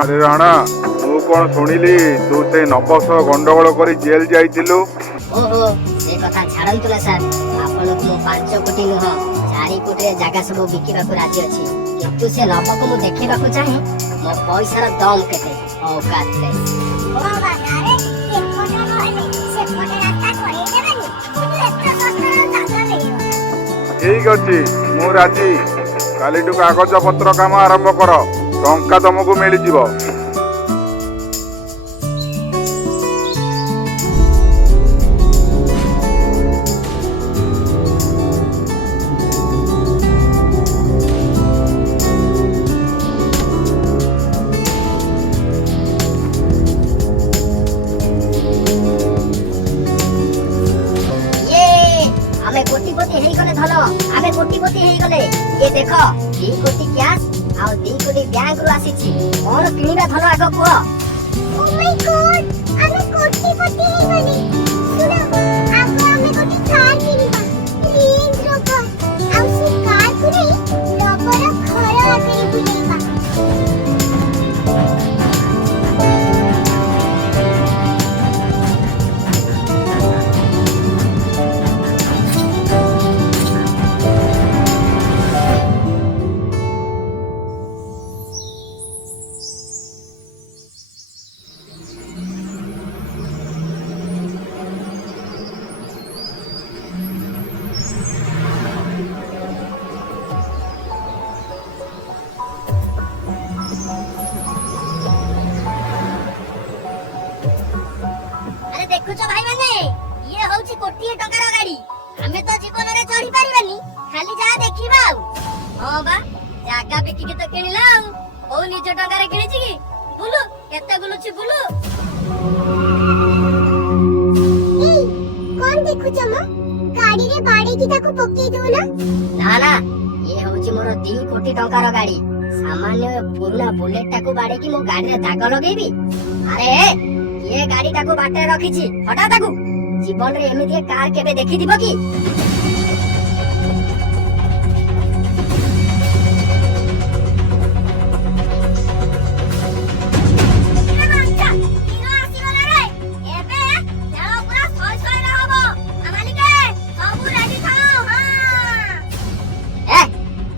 अरे राणा तू कौन शुणिली तू से नबस गंडगोल कर जेल जाइलु। ओहो से कथा छाड़ंतु ना सर आपन को 5 कोटी नुह 4 कोटी रे जागा सब बिकिबा को राजी अछि किंतु से नबक मु देखिबा को चाहे मो पैसा र दम केते औकात ले ओ बाबा रे से कोटा रहले से कोटे रास्ता कोई देबनी तू एतना सस्ता जागा ले ठीक अछि मु राजी कालीटू कागज पत्र काम आरंभ कर टंका तुमको मिल जिवो। कोटीपति हेई गले धन आमे कोटीपति हेई गले ये देखो 2 कोटी कैश आ 2 कोटी बैंक रु आसीची कोन किनिबा धन आगो कुओ। ओ माय गॉड आमे कोटीपति हेई गले सुनो आगो आमे कोटी कार किनिबा रेंज रोवर आ से कार को नहीं रबर घर आके बुलेबा। देखुछ भाई माने ये होची कोटी टकार गाड़ी हमें तो जीवन रे चढ़ी परिबानी खाली जा देखिबा हां बा जागा बिकी के तो किनिला ओ निज टकार किनिची की बुलु केते बुलुची बुलु ए कोन देखुछ म गाड़ी रे बाड़ी की ताको पक्के दो ना ना ये होची मोर 2 कोटी टकार गाड़ी सामान्य पुराना बुलेट टाको बाड़ी की मो गाड़ी रे दाग लगेबी। अरे ये गाड़ी टाको बाटे रखिछि हटा ताकू जीवन रे एमिति कार केबे देखि दिबो की।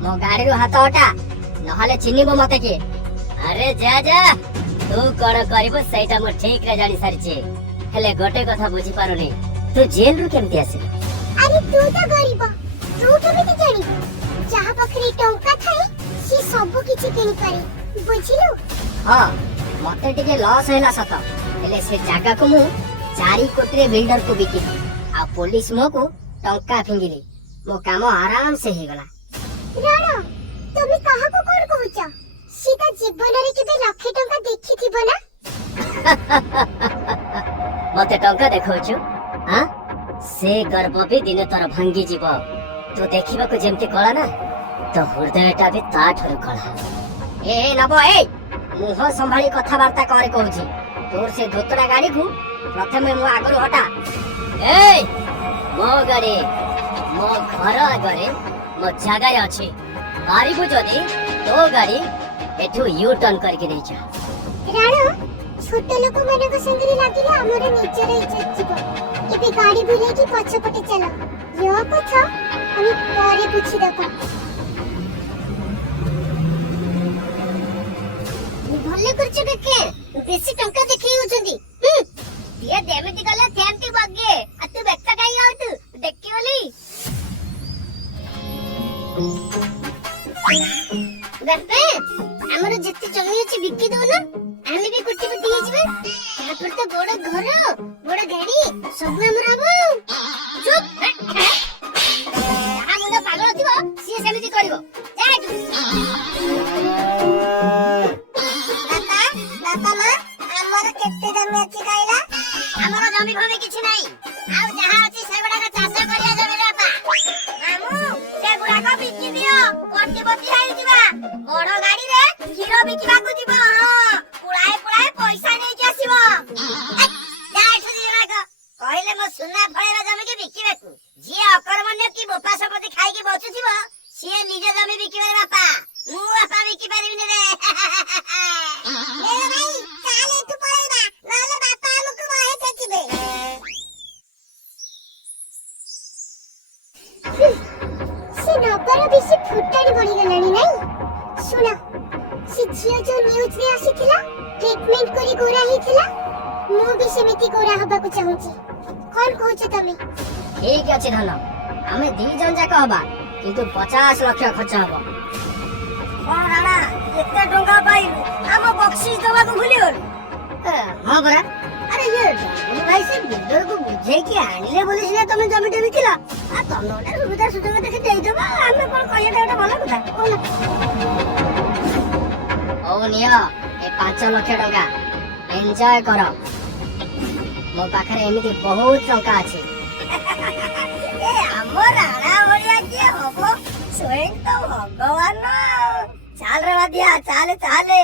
मो गाड़ी रो हाथ हटा नहले चिन्हिबो मते के। अरे जा जा तू कौन करिबो सेटा मो ठीक रे जानि सारिचे हेले गोटे कथा बुझी पारुनी तू जेल रु केमति आसी। अरे तू तो गरीब तू केमति जानि जहा पखरी टंका थाई सी सब किछि किनि पारी बुझिलु। हां मते टिके लॉस हैला सत हेले से जागा को मु 4 कोटी रे बिल्डर को बिकी आ पुलिस मो को टंका फिंगिली मो काम आराम से हे गला। राणा तुमी कहा को कोन कहूचा सीता जीवन रे केबे लाख टंका देखि थिबो ना। मते टंका देखौछु हां से गर्व भी दिन तर भांगी जीव तू देखिबा को जेमति कळा ना तो हृदयटा भी ताठर कळा। ए नबो ए मुह संभाली कथा वार्ता करे कहूची तोर से धोतरा गाड़ी को प्रथमे मु आगरु हटा। ए मो गाड़ी मो घर आगरे मो जागा रे अछि पारिबु जदी तो गाड़ी एठू यू टर्न करके नहीं जा। राणा छोटे लोक माने को संगरी लागिले हमर निजर इज्जत जीव एबे गाड़ी बुले की पछ पटे चला यो पछ हम पारे पुछि दबा भले करछ देखे बेसी टंका देखै होचंदी ये देमेति गला थेमति बगे आ तू बेक्ता काई आउत देखियोली गप्पे हमर जत्ती जमी अछि बिक्की दो ना आमे भी कोटीपति हे जिबे तापर तो बड़ घर बड़ गाड़ी सब हमर आबो चुप आ मुंडा पागल थिबो सिए सेमिति करिवो जा दादा दादा मां हमर केते जमी अछि काइला हमर जमी भूमि किछि नाही आ जहा अछि सेबडा का चाष करिया जमी बापा हमु से गुडा को बिक्की दियो कोटीपति हाइ जिबा बड़ गाड़ी रे हीरो बिकिबा को जिबो हां पुराए पुराए पैसा नै के आसीबो जा एठो जिबा को कहले मो सुना फळेरा जमी के बिकिबे को जे अकर्मण्य की बोपा सपति खाइ के बचु थिबो सिए निजे जमी बिकिबे रे बापा मु बापा बिकी पारिबिनी रे ए ନ୍ୟୁଜ୍ ରେ ଆସିଥିଲା ଟ୍ରିଟମେଣ୍ଟ କରି ଗୋରା ହେଇଥିଲା। ମୁଁ ବି ସେମିତି ଗୋରା ହବାକୁ ଚାହୁଁଛି। କଣ କହୁଛ ତମେ? ଠିକ ଅଛି ଧନ, ଆମେ 2 ଜଣ ଯାକ ହବା, କିନ୍ତୁ 50 ଲକ୍ଷ ଖର୍ଚ୍ଚ ହବ। କଣ ରାଣା ଏତେ ଟଙ୍କା ପାଇଲୁ? ଆମ ବକ୍ସିସ ଦବାକୁ ଭୁଲିଗଲୁ? ହଁ ପରା। ଆରେ ଇଏ ଡବୁଲ ଭାଇ ସେ ବିଲ୍ଡରକୁ ବୁଝେଇକି ଆଣିଲେ ବୋଲି ସିନା ତମେ ଜମିଟା ବିକିଲ। ଆଉ ତମେ ଗୋଟେ ସୁବିଧା ସୁଯୋଗ ଦେଖି ଦେଇଦବ, ଆମେ କଣ କହିବାଟା ଗୋଟେ ଭଲ କଥା କହୁନ? ହଉ ନିଅ ଏ 5 ଲକ୍ଷ ଟଙ୍କା, ଏନ୍ଜୟ କର। ମୋ ପାଖରେ ଏମିତି ବହୁତ ଟଙ୍କା ଅଛି। ଏ ଆମ ରାଣା ଭଳିଆ କିଏ ହବ? ସ୍ୱୟଂ ତ ଭଗବାନ। ଚାଲ ରେ ବାଦିଆ, ଚାଲେ ଚାଲେ।